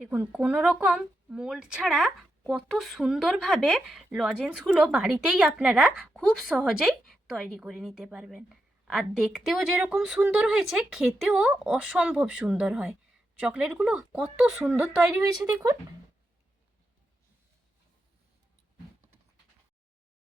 দেখুন কোনো রকম মোল্ড ছাড়া কত সুন্দরভাবে লজেন্সগুলো বাড়িতেই আপনারা খুব সহজেই তৈরি করে নিতে পারবেন। আর দেখতেও যেরকম সুন্দর হয়েছে, খেতেও অসম্ভব সুন্দর হয়। চকলেটগুলো কত সুন্দর তৈরি হয়েছে, দেখুন।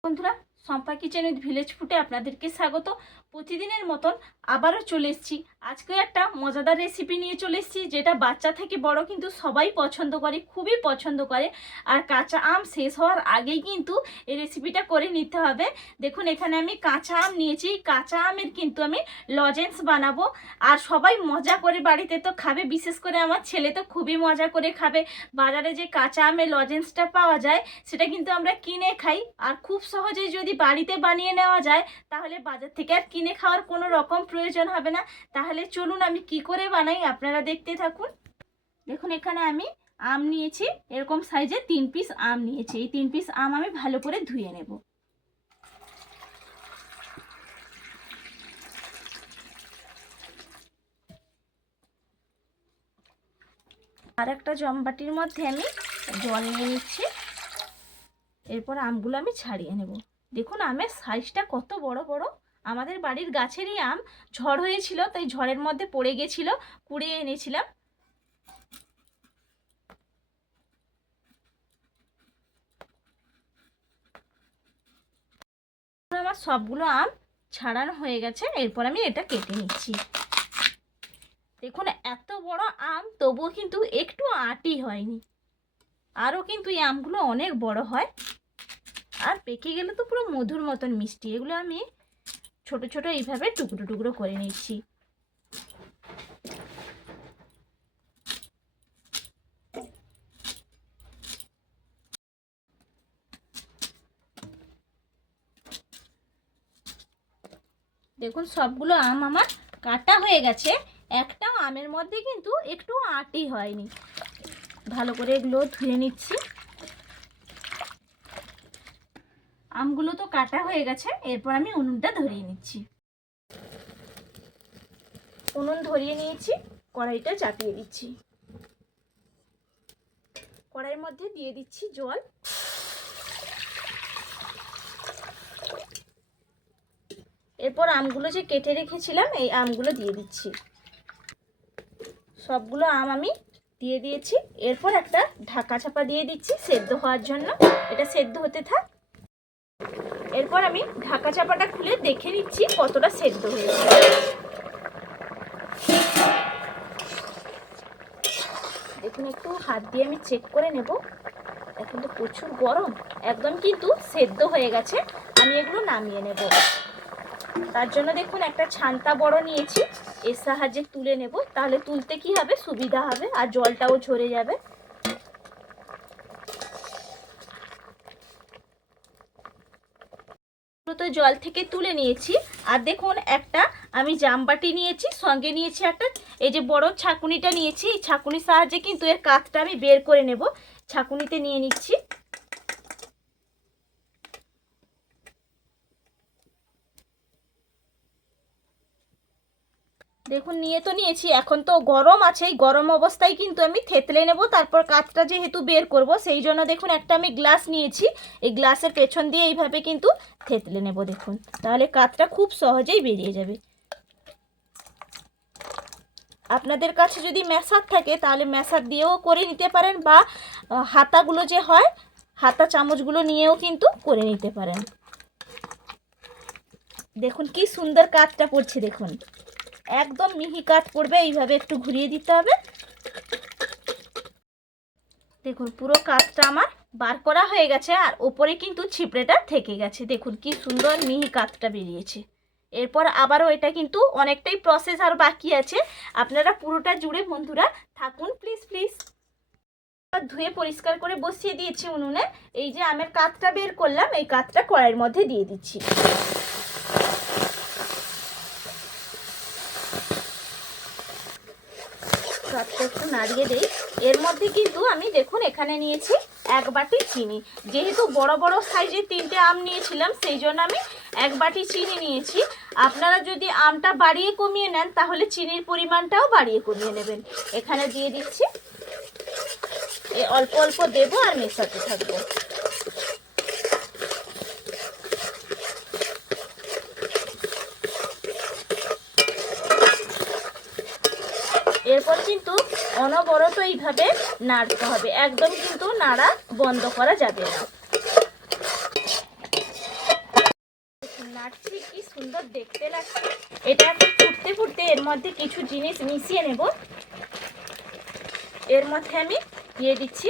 বন্ধুরা সম্পা কিচেন উইথ ভিলেজ ফুটে আপনাদেরকে স্বাগত। প্রতিদিনের মতন আবারও চলে এসেছি। আজকে একটা মজাদার রেসিপি নিয়ে চলে এসেছি, যেটা বাচ্চা থেকে বড় কিন্তু সবাই পছন্দ করে, খুবই পছন্দ করে। আর কাঁচা আম শেষ হওয়ার আগেই কিন্তু এই রেসিপিটা করে নিতে হবে। দেখুন, এখানে আমি কাঁচা আম নিয়েছি। কাঁচা আমের কিন্তু আমি লজেন্স বানাবো। আর সবাই মজা করে বাড়িতে তো খাবে, বিশেষ করে আমার ছেলে তো খুবই মজা করে খাবে। বাজারে যে কাঁচা আমের লজেন্সটা পাওয়া যায়, সেটা কিন্তু আমরা কিনে খাই। আর খুব সহজেই যদি বাড়িতে বানিয়ে নেওয়া যায়, তাহলে বাজার থেকে আর কিনে খাওয়ার কোনো রকম প্রয়োজন হবে না। তাহলে চলুন আমি কি করে বানাই আপনারা দেখতে থাকুন। দেখুন, এখানে আমি আম নিয়েছি, এরকম সাইজে তিন পিস আম নিয়েছি। এই তিন পিস আম আমি ভালো করে ধুয়ে নেব। আর একটা জমবাটির মধ্যে আমি জল নিয়ে নিচ্ছি। এরপর আমগুলো আমি ছাড়িয়ে নেব। দেখুন, আমের সাইজটা কত বড় বড়। আমাদের বাড়ির গাছেরই আম ঝড় হয়েছিল, তাই ঝড়ের মধ্যে পড়ে গেছিল কুড়িয়ে এনেছিলাম। আমার সবগুলো আম ছাড়ানো হয়ে গেছে, এরপর আমি এটা কেটে নিচ্ছি। দেখুন, এত বড় আম, তবুও কিন্তু একটু আটি হয়নি। আরও কিন্তু এই আমগুলো অনেক বড় হয়। আর পেকে গেলে তো পুরো মধুর মতন মিষ্টি। এগুলো আমি ছোট ছোট এইভাবে টুকরো টুকরো করে নিচ্ছি। দেখুন, সবগুলো আম আমার কাটা হয়ে গেছে। একটাও আমের মধ্যে কিন্তু একটু আটি হয়নি। ভালো করে এগুলো ধুয়ে নিচ্ছি। আমগুলো তো কাটা হয়ে গেছে, এরপর আমি উনুনটা ধরিয়ে নিচ্ছি। উনুন ধরিয়ে নিয়েছি, কড়াইটা চাপিয়ে দিচ্ছি। কড়াইয়ের মধ্যে দিয়ে দিচ্ছি জল। এরপর আমগুলো যে কেটে রেখেছিলাম, এই আমগুলো দিয়ে দিচ্ছি। সবগুলো আম আমি দিয়ে দিয়েছি। এরপর একটা ঢাকা চাপা দিয়ে দিচ্ছি সেদ্ধ হওয়ার জন্য। এটা সেদ্ধ হতে থাক। এরপর আমি ঢাকা চাপাটা খুলে দেখে নিচ্ছি কতটা সেদ্ধ হয়েছে। দেখুন, একটু হাত দিয়ে আমি চেক করে নেব। এখন তো প্রচুর গরম, একদম কিন্তু সেদ্ধ হয়ে গেছে। আমি এগুলো নামিয়ে নেব। তার জন্য দেখুন, একটা ছান্তা বড় নিয়েছি। এর সাহায্যে তুলে নেব। তাহলে তুলতে কি হবে? সুবিধা হবে। আর জলটাও ঝরে যাবে। জল থেকে তুলে নিয়েছি। আর দেখুন, একটা আমি জামবাটি নিয়েছি, সঙ্গে নিয়েছি একটা। এই যে বড় ছাকুনিটা নিয়েছি, এই ছাকুনির সাহায্যে কিন্তু এর কাতটা আমি বের করে নেব। ছাকুনিতে নিয়ে নিচ্ছি। দেখুন, নিয়ে তো নিয়েছি। এখন তো গরম আছে, এই গরম অবস্থায় কিন্তু আমি থেতলে নেব, তারপর কাতটা যেহেতু বের করব, সেই জন্য দেখুন, একটা আমি গ্লাস নিয়েছি। এই গ্লাসের পেছন দিয়ে এইভাবে কিন্তু থেতলে নেব, দেখুন। তাহলে কাতটা খুব সহজেই বেরিয়ে যাবে। আপনাদের কাছে যদি ম্যাশার থাকে, তাহলে ম্যাশার দিয়েও করে নিতে পারেন, বা হাতাগুলো যে হয়, হাতা চামচগুলো নিয়েও কিন্তু করে নিতে পারেন। দেখুন, কি সুন্দর কাতটা পড়ছে, দেখুন। একদম মিহি কাট পড়বে এইভাবে একটু ঘুরিয়ে দিতে হবে। দেখুন, পুরো কাঠটা আমার বার করা হয়ে গেছে, আর ওপরে কিন্তু ছিপড়েটা থেকে গেছে। দেখুন, কি সুন্দর মিহি কাঠটা বেরিয়েছে। এরপর আবারও এটা কিন্তু অনেকটাই প্রসেস আর বাকি আছে। আপনারা পুরোটা জুড়ে বন্ধুরা থাকুন প্লিজ প্লিজ ধুয়ে পরিষ্কার করে বসিয়ে দিয়েছি উনুনে। এই যে আমের কাঠটা বের করলাম, এই কাঠটা কড়াইয়ের মধ্যে দিয়ে দিচ্ছি। একটু নাড়িয়ে দেই। এর মধ্যে কিন্তু আমি দেখুন, এখানে নিয়েছি এক বাটি চিনি। যেহেতু বড় বড় সাইজের তিনটে আম নিয়েছিলাম, সেই জন্য আমি এক বাটি চিনি নিয়েছি। আপনারা যদি আমটা বাড়িয়ে কমিয়ে নেন, তাহলে চিনির পরিমাণটাও বাড়িয়ে কমিয়ে নেবেন। এখানে দিয়ে দিচ্ছি। অল্প অল্প দেবো আর মেশাতে থাকব। এরপর কিন্তু অনবরত এইভাবে নাড়তে হবে। একদম কিন্তু নাড়া বন্ধ করা যাবে না। নাড়ছি, কি সুন্দর দেখতে লাগছে। এটা ফুটতে ফুটতে এর মধ্যে কিছু জিনিস মিশিয়ে নেব। এর মধ্যে আমি দিয়ে দিচ্ছি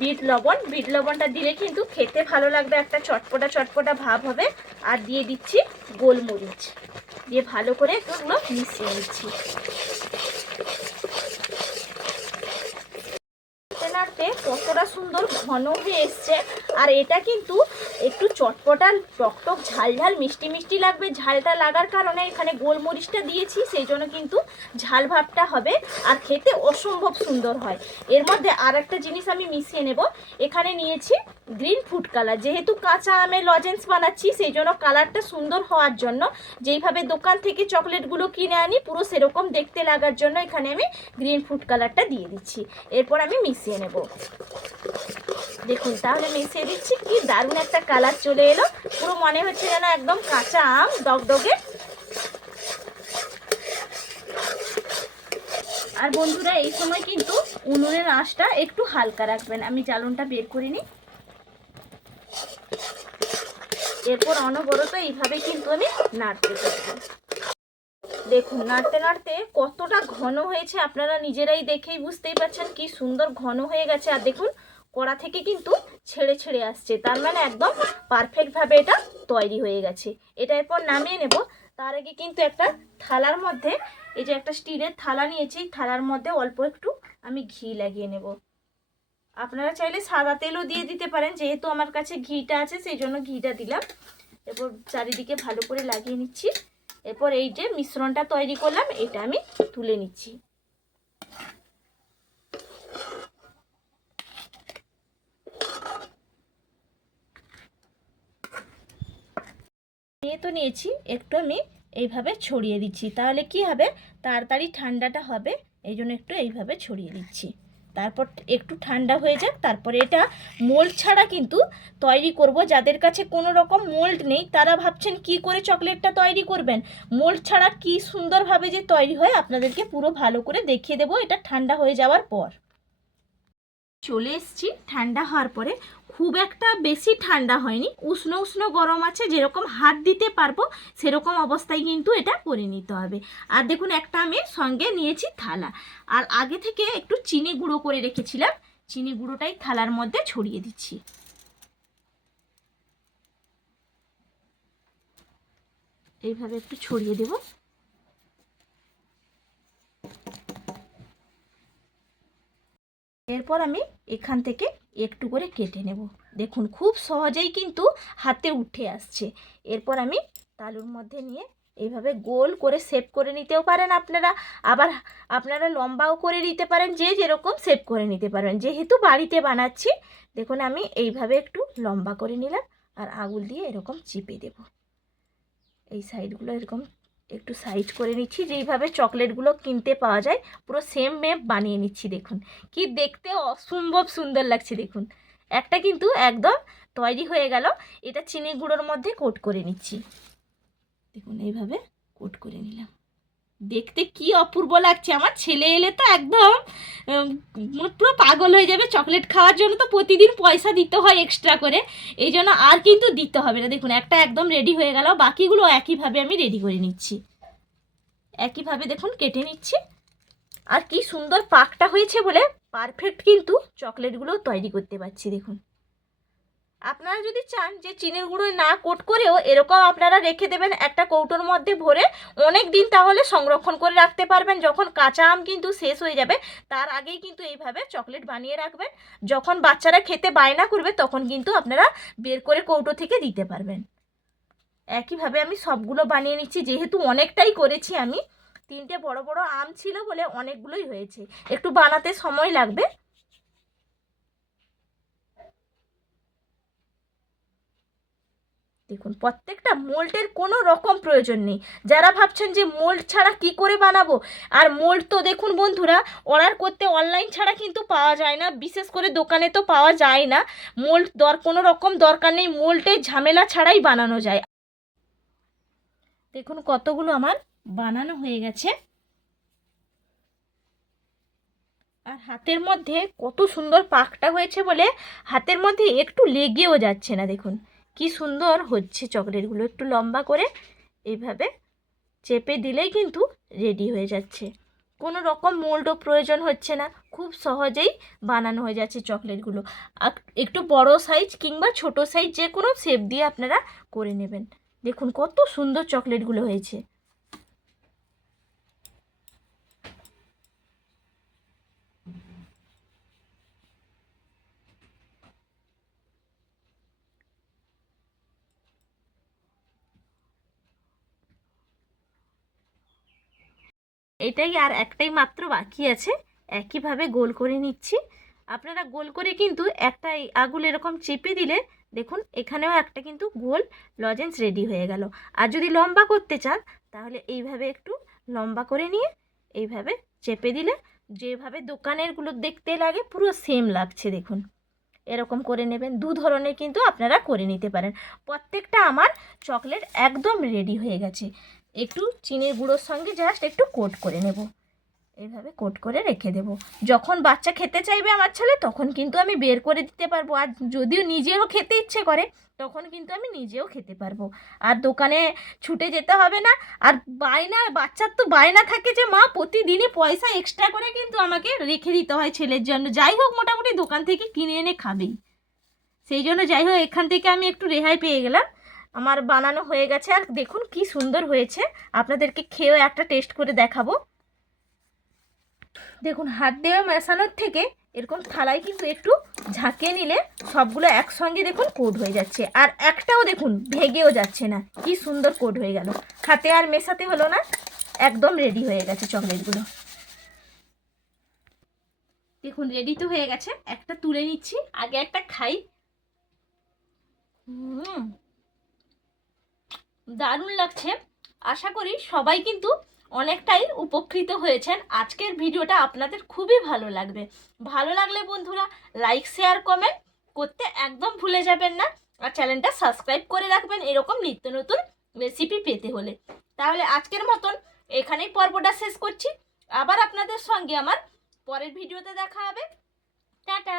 বিট লবণ। বিট লবণটা দিলে কিন্তু খেতে ভালো লাগবে, একটা চটপটা চটপটা ভাব হবে। আর দিয়ে দিচ্ছি গোলমরিচ। দিয়ে ভালো করে এগুলো মিশিয়ে নিচ্ছি নাড়তে নাড়তে কতটা সুন্দর ঘন হয়ে এসছে। আর এটা কিন্তু একটু চটপটা, টকটক ঝাল ঝাল মিষ্টি মিষ্টি লাগবে। ঝালটা লাগার কারণে এখানে গোলমরিচটা দিয়েছি, সেই জন্য কিন্তু ঝাল ভাবটা হবে আর খেতে অসম্ভব সুন্দর হয়। এর মধ্যে আর একটা জিনিস আমি মিশিয়ে নেব। এখানে নিয়েছি গ্রিন ফুড কালার। যেহেতু কাঁচা আমের লজেন্স বানাচ্ছি, সেই জন্য কালারটা সুন্দর হওয়ার জন্য যেইভাবে দোকান থেকে চকলেটগুলো কিনে আনি, পুরো সেরকম দেখতে লাগার জন্য এখানে আমি গ্রিন ফুড কালারটা দিয়ে দিচ্ছি। এরপর আমি মিশিয়ে নেব। দেখুন, তাহলে মিশিয়ে দিচ্ছি। কি দারুণ একটা কালার চলে এলো। পুরো মনে হচ্ছে যেন একদম কাঁচা আম, ডগডগে। আর বন্ধুরা, এই সময় কিন্তু উনুনের আঁশটা একটু হালকা রাখবেন। আমি জ্বালনটা বের করে নিই। এরপর অনবরত এইভাবে কিন্তু আমি নাড়তে থাকব। দেখুন, নাড়তে নাড়তে কতটা ঘন হয়েছে আপনারা নিজেরাই দেখেই বুঝতেই পারছেন, কি সুন্দর ঘন হয়ে গেছে। আর দেখুন কড়া থেকে কিন্তু ছেড়ে ছেড়ে আসছে। তার মানে একদম পারফেক্টভাবে এটা তৈরি হয়ে গেছে। এটা এরপর নামিয়ে নেব। তার আগে কিন্তু একটা থালার মধ্যে, এই যে একটা স্টিলের থালা নিয়েছি থালার মধ্যে অল্প একটু আমি ঘি লাগিয়ে নেব। আপনারা চাইলে সাদা তেলও দিয়ে দিতে পারেন, যেহেতু আমার কাছে ঘিটা আছে, সেই জন্য ঘিটা দিলাম। এরপর চারিদিকে ভালো করে লাগিয়ে নিচ্ছি। এরপর এই যে মিশ্রণটা তৈরি করলাম, এটা আমি তুলে নিচ্ছি। নিয়ে তো নিয়েছি, একটু আমি এইভাবে ছড়িয়ে দিচ্ছি। তাহলে কি হবে? তাড়াতাড়ি ঠান্ডাটা হবে, এই জন্য একটু এইভাবে ছড়িয়ে দিচ্ছি। তারপর একটু ঠান্ডা হয়ে যাক, তারপরে এটা মোল্ড ছাড়া কিন্তু তৈরি করব। যাদের কাছে কোনো রকম মোল্ড নেই, তারা ভাবছেন, কি করে চকলেটটা তৈরি করবেন? মোল্ড ছাড়া কি সুন্দরভাবে যে তৈরি হয়, আপনাদেরকে পুরো ভালো করে দেখিয়ে দেবো। এটা ঠান্ডা হয়ে যাওয়ার পর। চলে এসছি। ঠান্ডা হওয়ার পরে খুব একটা বেশি ঠান্ডা হয়নি। উষ্ণ উষ্ণ গরম আছে, যেরকম হাত দিতে পারব, সেরকম অবস্থায় কিন্তু এটা করে নিতে হবে। আর দেখুন, একটা আমি সঙ্গে নিয়েছি থালা। আর আগে থেকে একটু চিনি গুঁড়ো করে রেখেছিলাম। চিনি গুঁড়োটাই থালার মধ্যে ছড়িয়ে দিচ্ছি। এইভাবে একটু ছড়িয়ে দেব। এরপর আমি এখান থেকে একটু করে কেটে নেব। দেখুন, খুব সহজেই কিন্তু হাতে উঠে আসছে। এরপর আমি তালুর মধ্যে নিয়ে এইভাবে গোল করে শেপ করে নিতেও পারেন আপনারা। আবার আপনারা লম্বাও করে নিতে পারেন, যে যেরকম শেপ করে নিতে পারবেন। যেহেতু বাড়িতে বানাচ্ছি, দেখুন আমি এইভাবে একটু লম্বা করে নিলাম আর আঙুল দিয়ে এরকম চিপে দেব। এই সাইডগুলো এরকম একটু সাইজ করে নিচ্ছি, যেইভাবে চকলেটগুলো কিনতে পাওয়া যায়, পুরো সেম মেপ বানিয়ে নিচ্ছি, দেখুন। কি দেখতে অসম্ভব সুন্দর লাগছে, দেখুন। একটা কিন্তু একদম তৈরি হয়ে গেল, এটা চিনি গুঁড়োর মধ্যে কোট করে নিচ্ছি। দেখুন, এইভাবে কোট করে নিলাম। দেখতে কি অপূর্ব লাগছে। আমার ছেলে এলে তো একদম মানে পুরো পাগল হয়ে যাবে। চকলেট খাওয়ার জন্য তো প্রতিদিন পয়সা দিতে হয় এক্সট্রা করে। এই জন্য আর কিন্তু দিতে হবে না। দেখুন, একটা একদম রেডি হয়ে গেল। বাকিগুলো একইভাবে আমি রেডি করে নিচ্ছি। একইভাবে দেখুন, কেটে নিচ্ছি। আর কি সুন্দর পাকটা হয়েছে বলে পারফেক্ট কিন্তু চকলেটগুলো তৈরি করতে পারছি। দেখুন। আপনারা যদি চান যে চিনির গুঁড়ো না কোট করেও এরকম আপনারা রেখে দেবেন একটা কৌটোর মধ্যে ভরে অনেক দিন তাহলে সংরক্ষণ করে রাখতে পারবেন। যখন কাঁচা আম কিন্তু শেষ হয়ে যাবে, তার আগেই কিন্তু এইভাবে চকলেট বানিয়ে রাখবেন। যখন বাচ্চারা খেতে বায়না করবে, তখন কিন্তু আপনারা বের করে কৌটো থেকে দিতে পারবেন। একইভাবে আমি সবগুলো বানিয়ে নিচ্ছি। যেহেতু অনেকটাই করেছি আমি, তিনটে বড় বড় আম ছিল বলে অনেকগুলোই হয়েছে। একটু বানাতে সময় লাগবে। দেখুন, প্রত্যেকটা মোল্ডের কোনো রকম প্রয়োজন নেই। যারা ভাবছেন যে মোল্ড ছাড়া কি করে বানাবো? আর মোল্ড তো দেখুন বন্ধুরা, অর্ডার করতে অনলাইন ছাড়া কিন্তু পাওয়া যায় না, বিশেষ করে দোকানে তো পাওয়া যায় না। মোল্ড দর, কোনো রকম দরকার নেই মোল্ডে ঝামেলা ছাড়াই বানানো যায়। দেখুন কতগুলো আমার বানানো হয়ে গেছে। আর হাতের মধ্যে কত সুন্দর পাকটা হয়েছে বলে হাতের মধ্যে একটু লেগেও যাচ্ছে না, দেখুন। কি সুন্দর হচ্ছে চকলেটগুলো একটু লম্বা করে। এইভাবে চেপে দিলেই কিন্তু রেডি হয়ে যাচ্ছে। কোনো রকম মোল্ডও প্রয়োজন হচ্ছে না। খুব সহজেই বানানো হয়ে যাচ্ছে চকলেটগুলো। একটু বড় সাইজ কিংবা ছোট সাইজ যে কোনো শেপ দিয়ে আপনারা করে নেবেন। দেখুন কত সুন্দর চকলেটগুলো হয়েছে। এটাই আর একটাই মাত্র বাকি আছে। একইভাবে গোল করে নিচ্ছি। আপনারা গোল করে কিন্তু একটা আগুল এরকম চেপে দিলে, দেখুন, এখানেও একটা কিন্তু গোল লজেন্স রেডি হয়ে গেল। আর যদি লম্বা করতে চান, তাহলে এইভাবে একটু লম্বা করে নিয়ে এইভাবে চেপে দিলে, যেভাবে দোকানেরগুলো দেখতে লাগে, পুরো সেম লাগছে, দেখুন। এরকম করে নেবেন, দু ধরনের কিন্তু আপনারা করে নিতে পারেন। প্রত্যেকটা আমার চকলেট একদম রেডি হয়ে গেছে। একটু চিনির গুঁড়োর সঙ্গে জাস্ট একটু কোট করে নেব। এইভাবে কোট করে রেখে দেব। যখন বাচ্চা খেতে চাইবে আমার ছেলে, তখন কিন্তু আমি বের করে দিতে পারব। আর যদিও নিজেও খেতে ইচ্ছে করে, তখন কিন্তু আমি নিজেও খেতে পারব। আর দোকানে ছুটে যেতে হবে না। আর বায়না বাচ্চার তো বায়না থাকে যে, মা, প্রতিদিনই পয়সা এক্সট্রা করে কিন্তু আমাকে রেখে দিতে হয় ছেলের জন্য। যাই হোক, মোটামুটি দোকান থেকে কিনে এনে খাবেই। সেই জন্য যাই হোক, এখান থেকে আমি একটু রেহাই পেয়ে গেলাম। আমার বানানো হয়ে গেছে আর দেখুন কি সুন্দর হয়েছে। আপনাদেরকে খেয়েও একটা টেস্ট করে দেখাবো। দেখুন, হাত দিয়ে মেশানোর থেকে এরকম থালায় কিন্তু একটু ঝাঁকিয়ে নিলে সবগুলো একসঙ্গে দেখুন কোড হয়ে যাচ্ছে। আর একটাও দেখুন ভেগেও যাচ্ছে না। কি সুন্দর কোড হয়ে গেল। হাতে আর মেশাতে হলো না। একদম রেডি হয়ে গেছে চকলেটগুলো। দেখুন রেডি তো হয়ে গেছে। একটা তুলে নিচ্ছি। আগে একটা খাই। হুম। দারুণ লাগছে। আশা করি সবাই কিন্তু অনেকটাই উপকৃত হয়েছেন। আজকের ভিডিওটা আপনাদের খুবই ভালো লাগবে। ভালো লাগলে বন্ধুরা লাইক শেয়ার কমেন্ট করতে একদম ভুলে যাবেন না। আর চ্যানেলটা সাবস্ক্রাইব করে রাখবেন এরকম নিত্য নতুন রেসিপি পেতে হলে। তাহলে আজকের মতন এখানেই পর্বটা শেষ করছি। আবার আপনাদের সঙ্গে আমার পরের ভিডিওতে দেখা হবে। টাটা!